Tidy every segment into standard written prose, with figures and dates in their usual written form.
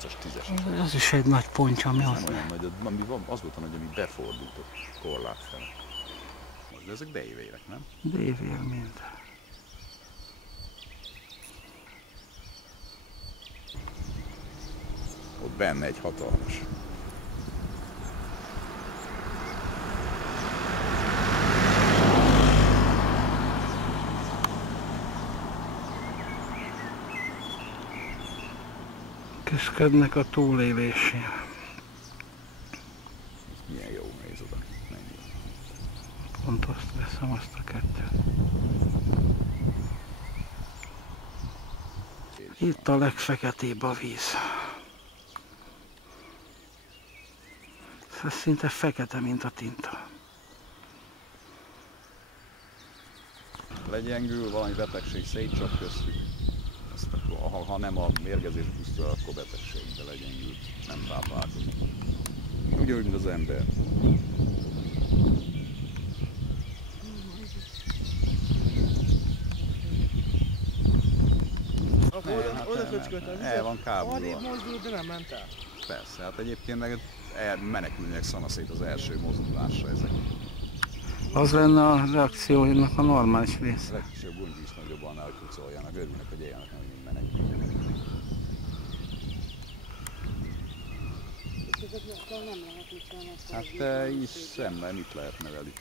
8-as, 10-es. Ez is egy nagy ponty, ami az. Nem olyan nagy, az volt a nagy, ami befordult a korlát fel. De ezek dévérek, nem? Dévér mind. Ott benne egy hatalmas. Küszködnek a túlélésén. Milyen jó néz oda. Mennyi. Pont azt veszem, azt a kettőt. Itt a legfeketébb a víz. Ez szinte fekete, mint a tinta. Legyengül, valami betegség szétcsap köztük. Azt akkor, ha nem a mérgezés pusztul, akkor betegség, de legyengült, nem táplálkozik. Ugyanúgy, mint az ember. Oda föcskölt el van kábulva. Arrébb mozdult, de nem ment el. Persze, hát egyébként meg menekülnek szanaszét az első mozdulásra ezek. Az lenne a reakciójának a normális része. A legkisebb gond is nagyobb annál, hogy pucoljanak, örülnek, hogy éljenek, nem, hogy meneküljenek. Hát így szemben mit lehetne velük?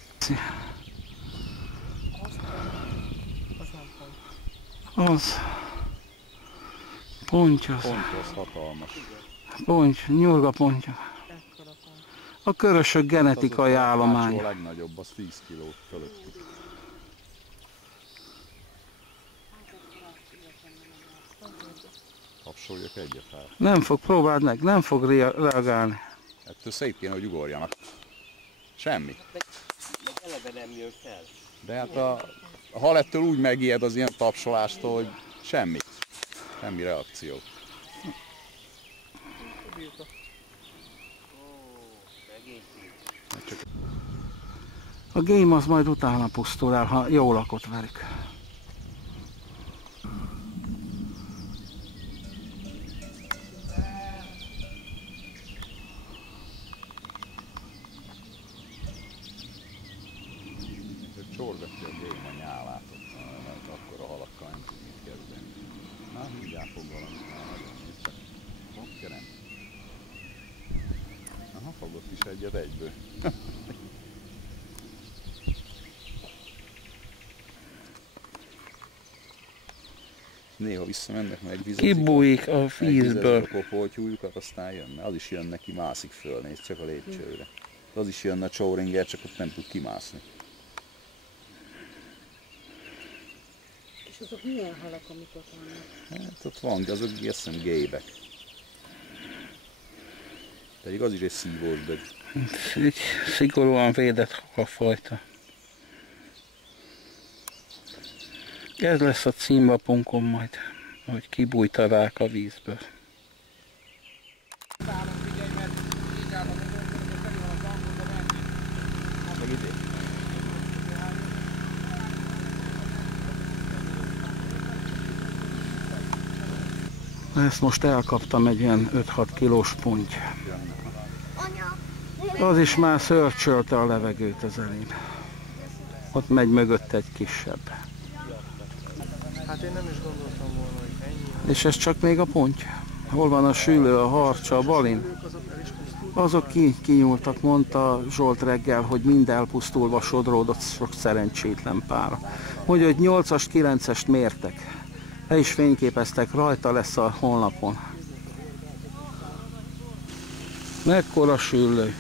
Az. Ponty az. Pont az hatalmas. Ponty, nyurga pontja. A körösök genetikai állománya. A legnagyobb, az 10 kiló fölöttük. Tapsoljak egyet hát. Nem fog, próbáld meg, nem fog reagálni. Ettől szét kéne, hogy ugorjanak. Semmi. Meg eleve nem jön fel. De hát a hal ettől úgy megijed az ilyen tapsolástól, hogy semmi. Semmi reakció. A game az majd utána pusztul el, ha jól lakott velük. Csorgatja a game a nyálát, mert akkor a halakkal nem tud mit kezdeni. Na, mindjárt fog valamit már nagyon nyitva. Pont kerem. Aha, fogott is egyet egyből. Néha visszamennek, megvizetik. Kibújik a vízből. A kopoltyújukat, aztán jönne. Az is jön neki, mászik föl, nézd csak a lépcsőre. Az is jönne a csóringer, csak ott nem tud kimászni. És azok milyen halak, amik ott vannak? Hát ott van, azok azt hiszem gébek. Pedig az is egy szívós dög. Így szigorúan védett halfajta. Ez lesz a címlapunkon majd, hogy kibújt a rák a vízből. Ezt most elkaptam egy ilyen 5-6 kilós ponty. Az is már szörcsölte a levegőt az elén. Ott megy mögött egy kisebb. Hát én nem is gondoltam volna, hogy ennyi. És ez csak még a ponty. Hol van a sülő, a harcsa, a balin? Azok kinyúltak, mondta Zsolt reggel, hogy mind elpusztulva sodródott sok szerencsétlen pára. Hogy 8-as, 9-est mértek. Le is fényképeztek, rajta lesz a honlapon. Mekkora süllő.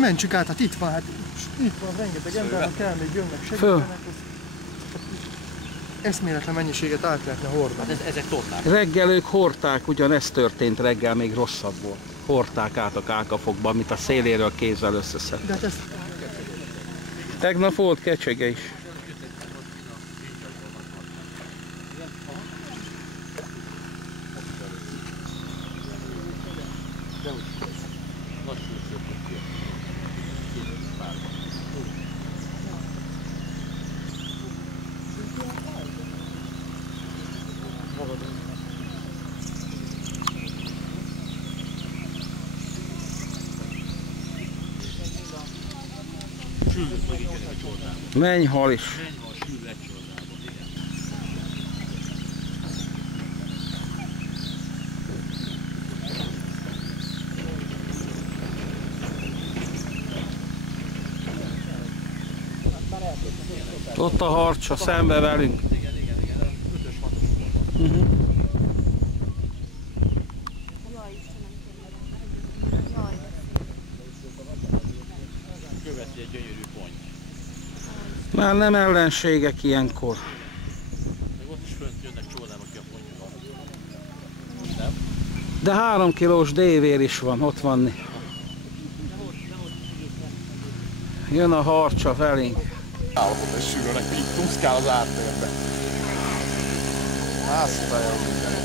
Mentsük át, hát itt van rengeteg ember, ha kell, még jönnek, segítenek. Eszméletlen mennyiséget át lehetne hordani. Hát ezek torták. Reggel ők hordták, ugyanezt történt reggel, még rosszabb volt. Hordták át a kálkafokba, amit a széléről kézzel összeszedtek. De hát ez... Tegnap volt kecsege is. Mennyhal is. Ott a harcsa szembe velünk. Követi egy gyönyörű pont. Már nem ellenségek ilyenkor. Meg ott is fönt jönnek csónának ki a pontra. De 3 kilós dévér is van, ott van. Jön a harcsa felénk. Állapot és sülőnek, hogy itt tuszkál az ártérbe. Azt a jó mindenit.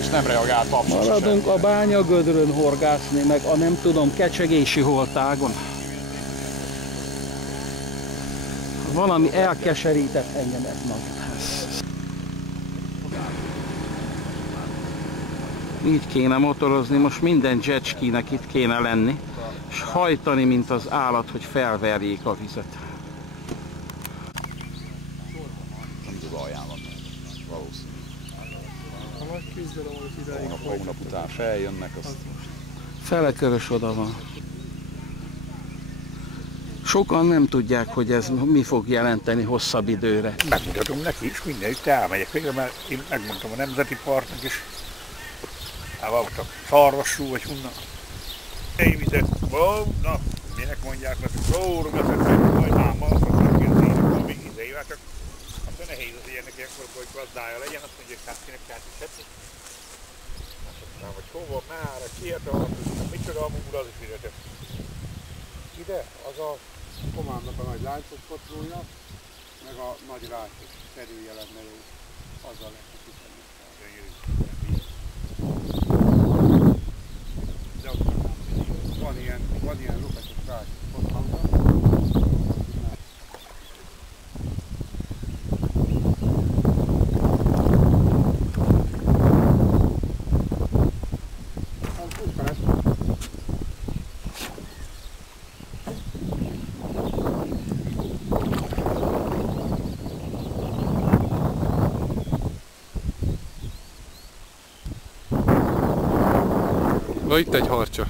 És nem reagál tapsra. Maradunk a bányagödrön horgászni, meg a nem tudom, kecsegési holtágon. Valami elkeserített engem ez maghez. Így kéne motorozni, most minden jetskinek itt kéne lenni, és hajtani, mint az állat, hogy felverjék a vizet. Nem tud ajánlani, valószínű. A nagy küzdelem volt idáig Hónap után feljönnek, azt Felekörös oda van. Sokan nem tudják, hogy ez mi fog jelenteni hosszabb időre. Megmutatom neki is, mindenütt elmegyek végre, mert én megmondtam a Nemzeti Parknak is. Elváltak szarvassú, vagy honnan. Vizet, na, minek mondják, mert flórogatott, majd hámmal, azt kérdezik, valami idejével, csak aztán nehéz az ilyenek ilyenkor, hogy gazdája legyen, azt mondja, hogy hát kinek kell fizetni. Aztán, hogy hova, mára, kiadott, micsoda a múl, az is fizetett. Ide, az a Komárnak a nagy láncos kotrója, meg a nagy rácos szerűje lenne jó. Azzal lehet kitenni. De ott van ilyen lukasos rácsos kotrója. Itt egy harcsa.